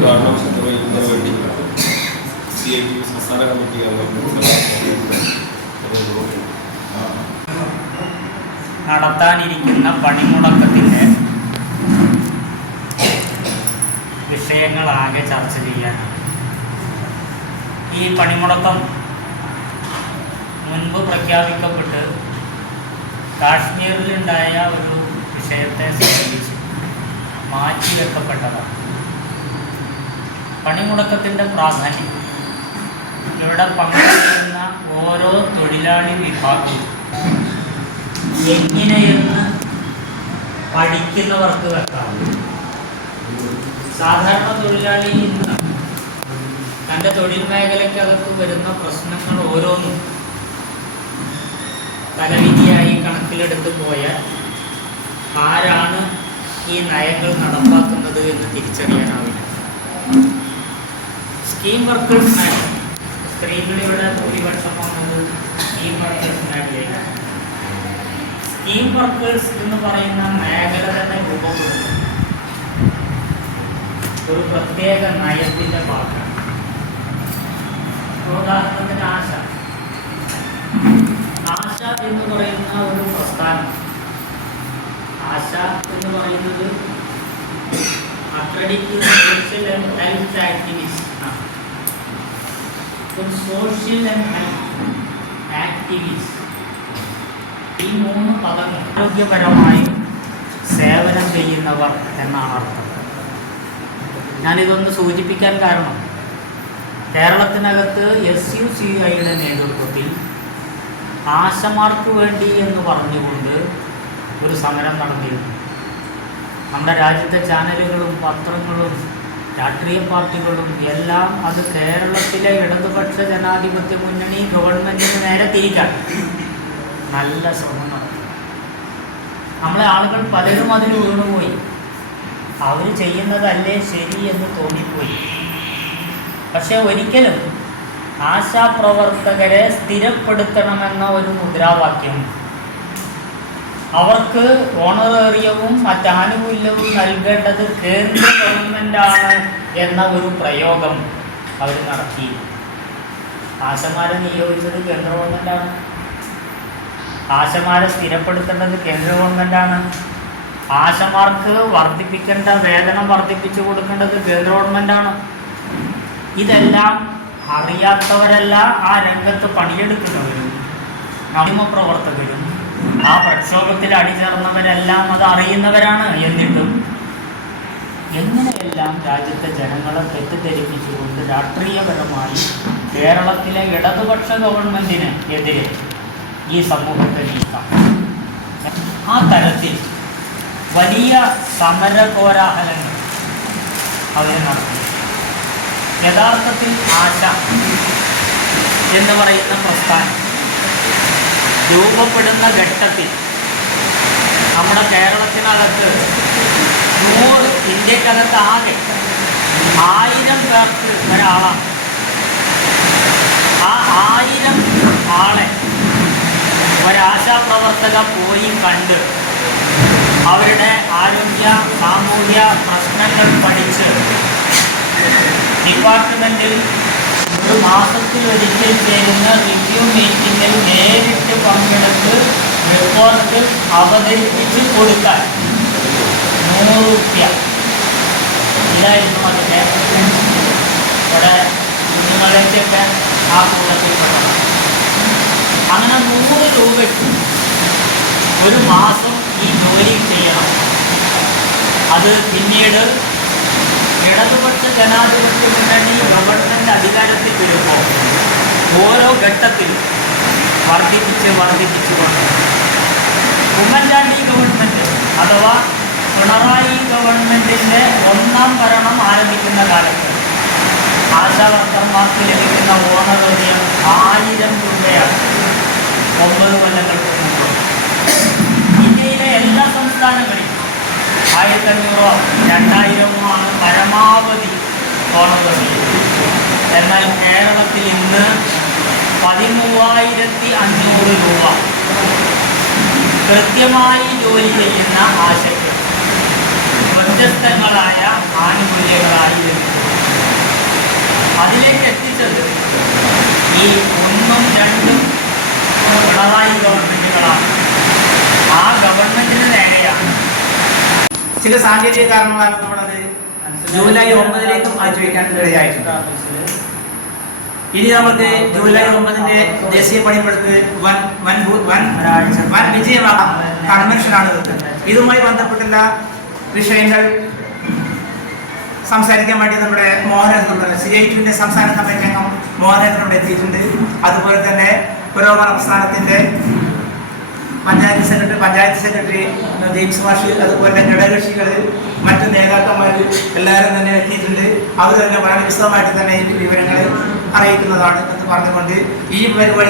ഉദ്ഘാടനം നിർവഹിക്കുന്നതിന് വേണ്ടി സി ഐ ടി സംസ്ഥാന കമ്മിറ്റി നടത്താനിരിക്കുന്ന പണിമുടക്കത്തിന്റെ വിഷയങ്ങളാകെ ചർച്ച ചെയ്യാനാണ്. ഈ പണിമുടക്കം മുൻപ് പ്രഖ്യാപിക്കപ്പെട്ട് കാശ്മീരിലുണ്ടായ ഒരു വിഷയത്തെ സംബന്ധിച്ച് മാറ്റിവെക്കപ്പെട്ടതാണ്. പണിമുടക്കത്തിന്റെ പ്രാധാന്യം. ഇവിടെ പങ്കെടുക്കുന്ന ഓരോ തൊഴിലാളി വിഭാഗവും എങ്ങനെയെന്ന് പഠിക്കുന്നവർക്ക് വെക്കാം. സാധാരണ തൊഴിലാളി ഇന്ന് തന്റെ തൊഴിൽ മേഖലയ്ക്കകത്ത് വരുന്ന പ്രശ്നങ്ങൾ ഓരോന്നും തലവിധിയായി കണക്കിലെടുത്ത് പോയാൽ ആരാണ് ഈ നയങ്ങൾ നടപ്പാക്കുന്നത് എന്ന് തിരിച്ചറിയാനാവില്ല. സ്കീം വർക്കേഴ്സ് ആക്ട് സ്ത്രീകളിവിടെ ഭൂരിപക്ഷം വന്നത് സ്കീം വർക്കേഴ്സ് മേഖലയിലാണ് സ്കീം വർക്കേഴ്സ് എന്ന് പറയുന്ന മേഖല തന്നെ രൂപപ്പെടുന്നു ഒരു പ്രത്യേക നയത്തിന്റെ ഭാഗമാണ്. ഉദാഹരണത്തിന് ആശ. ആശ എന്ന് പറയുന്ന ഒരു പ്രസ്ഥാനം. ആശ എന്ന് പറയുന്നത് accredited social and health activist ആണ്. ഒരു സോഷ്യൽ ആൻഡ് ഹെൽത്ത് ആക്ടിവിസ്റ്റ് ഈ മൂന്ന് പദങ്ങൾ ആരോഗ്യപരമായി സേവനം ചെയ്യുന്നവർ എന്നാണ് അർത്ഥം. ഞാനിതൊന്ന് സൂചിപ്പിക്കാൻ കാരണം കേരളത്തിനകത്ത് എസ് യു സി ഐയുടെ നേതൃത്വത്തിൽ ആശമാർക്ക് വേണ്ടി എന്ന് പറഞ്ഞുകൊണ്ട് ഒരു സമരം നടന്നിരുന്നു. നമ്മുടെ രാജ്യത്തെ ചാനലുകളും പത്രങ്ങളും രാഷ്ട്രീയ പാർട്ടികളും എല്ലാം അത് കേരളത്തിലെ ഇടതുപക്ഷ ജനാധിപത്യ മുന്നണി ഗവൺമെന്റിന് നേരെ തിരിക്കാൻ നല്ല ശ്രമം നടത്തി. നമ്മളെ ആളുകൾ പലരും അതിൽ വീണുപോയി. അവർ ചെയ്യുന്നതല്ലേ ശരി എന്ന് തോന്നിപ്പോയി. പക്ഷെ ഒരിക്കലും ആശാപ്രവർത്തകരെ സ്ഥിരപ്പെടുത്തണമെന്ന ഒരു മുദ്രാവാക്യം. അവർക്ക് ഓണറേറിയവും മറ്റാനുകൂല്യവും നൽകേണ്ടത് കേന്ദ്ര ഗവൺമെന്റാണ് എന്ന ഒരു പ്രയോഗം അവർ നടത്തി ആശമാരെ നിയോഗിച്ചത് കേന്ദ്ര ഗവൺമെന്റാണ് ആശമാരെ സ്ഥിരപ്പെടുത്തേണ്ടത് കേന്ദ്ര ഗവൺമെന്റാണ് ആശമാർക്ക് വർദ്ധിപ്പിക്കേണ്ട വേതനം വർദ്ധിപ്പിച്ചു കൊടുക്കേണ്ടത് കേന്ദ്ര ഗവൺമെന്റാണ് ഇതെല്ലാം അറിയാത്തവരല്ല ആ രംഗത്ത് പണിയെടുക്കുന്നവരും നിയമപ്രവർത്തകരും ആ പ്രക്ഷോഭത്തിൽ അണിചേർന്നവരെല്ലാം അത് അറിയുന്നവരാണ് എന്നിട്ടും എങ്ങനെയെല്ലാം രാജ്യത്തെ ജനങ്ങളെ തെറ്റിദ്ധരിപ്പിച്ചുകൊണ്ട് രാഷ്ട്രീയപരമായി കേരളത്തിലെ ഇടതുപക്ഷ ഗവൺമെന്റിന് എതിരെ ഈ സമൂഹത്തെ നീക്കാം? ആ തരത്തിൽ വലിയ സമര കോലാഹലങ്ങൾ അവർ നടത്തി. യഥാർത്ഥത്തിൽ ആശ എന്ന് പറയുന്ന പ്രസ്ഥാനം രൂപപ്പെടുന്ന ഘട്ടത്തിൽ നമ്മുടെ കേരളത്തിനകത്ത് നൂറ് ഇന്ത്യക്കകത്ത് ആകെ ആയിരം പേർക്ക് ഒരാളാണ്. ആ ആയിരം ആളെ ഒരാശാപ്രവർത്തക പോയി കണ്ട് അവരുടെ ആരോഗ്യ സാമൂഹ്യ പ്രശ്നങ്ങൾ പഠിച്ച് ഡിപ്പാർട്ട്മെന്റിൽ ഒരു മാസത്തിൽ ഒരിക്കൽ ചേരുന്ന റിവ്യൂ മീറ്റിങ്ങിൽ നേരിട്ട് പങ്കെടുത്ത് റിപ്പോർട്ട് അവതരിപ്പിച്ച് കൊടുക്കാൻ നൂറ് റുപ്യ ഇതായിരുന്നു അതിന്റെ ഇവിടെ കുഞ്ഞുങ്ങളെയൊക്കെ ആ കൂട്ടത്തിൽപ്പെട്ടതാണ് അങ്ങനെ നൂറ് രൂപയ്ക്ക് ഒരു മാസം ഈ ജോലി ചെയ്യണം. അത് പിന്നീട് ഇടതുപക്ഷ ജനാധിപത്യ മുന്നണി ഗവൺമെന്റ് അധികാരത്തിൽ വരുമ്പോൾ ഓരോ ഘട്ടത്തിലും വർദ്ധിപ്പിച്ച് വർദ്ധിപ്പിച്ചു കൊണ്ട് ഉമ്മൻചാണ്ടി ഗവൺമെന്റ് അഥവാ പിണറായി ഗവൺമെന്റിന്റെ ഒന്നാം ഭരണം ആരംഭിക്കുന്ന കാലത്ത് ആശാവർക്കർമാർക്ക് ലഭിക്കുന്ന ഓണറേറിയം ആയിരം രൂപയാണ്. ഒമ്പത് കൊല്ലങ്ങൾക്ക് മുമ്പ്. ഇന്ത്യയിലെ എല്ലാ സംസ്ഥാനങ്ങളിലും ആയിരത്തഞ്ഞൂറോ രണ്ടായിരമോ ആണ് പരമാവധി ഓണറേറിയം എന്നാൽ കേരളത്തിൽ ഇന്ന് പതിമൂവായിരത്തി അഞ്ഞൂറ് രൂപ കൃത്യമായി ജോലി ചെയ്യുന്ന ആശയ്ക്ക് മധ്യസ്ഥങ്ങളായ ആനുകൂല്യങ്ങളായി അതിലേക്ക് എത്തിച്ചത് ഈ ഒന്നും രണ്ടും പിണറായി ഗവൺമെന്റുകളാണ്. ആ ഗവൺമെന്റിന് നേരെയാണ്. ചില സാങ്കേതിക കാരണങ്ങളാണ് നമ്മളത് ജൂലൈ ഒമ്പതിലേക്കും മാറ്റിവെക്കാൻ ഇടയായിട്ടുണ്ട് ഇനി നമുക്ക് ജൂലൈ ഒമ്പതിന്റെ ദേശീയ പണിപ്പെടുത്ത് വൻ വൻ വൻ വൻ വിജയമാണ് കൺവെൻഷനാണ് ഇതുമായി ബന്ധപ്പെട്ടുള്ള വിഷയങ്ങൾ സംസാരിക്കാൻ വേണ്ടി നമ്മുടെ മോഹനേന്ദ്രൻ സി ഐ ടിന്റെ സംസ്ഥാന കമ്മിറ്റി അംഗം എത്തിയിട്ടുണ്ട്. അതുപോലെ തന്നെ പുരോഗമന പ്രസ്ഥാനത്തിന്റെ panchayat secretary panchayat secretary James മാഷ് അതുപോലെ ഘടകകക്ഷികൾ മറ്റു നേതാക്കന്മാർ എല്ലാവരും തന്നെ എത്തിയിട്ടുണ്ട്. തന്നെ വളരെ വിശദമായിട്ട് തന്നെ വിവരങ്ങൾ അറിയിക്കുന്നതാണ് എന്ന് പറഞ്ഞുകൊണ്ട് ഈ പരിപാടി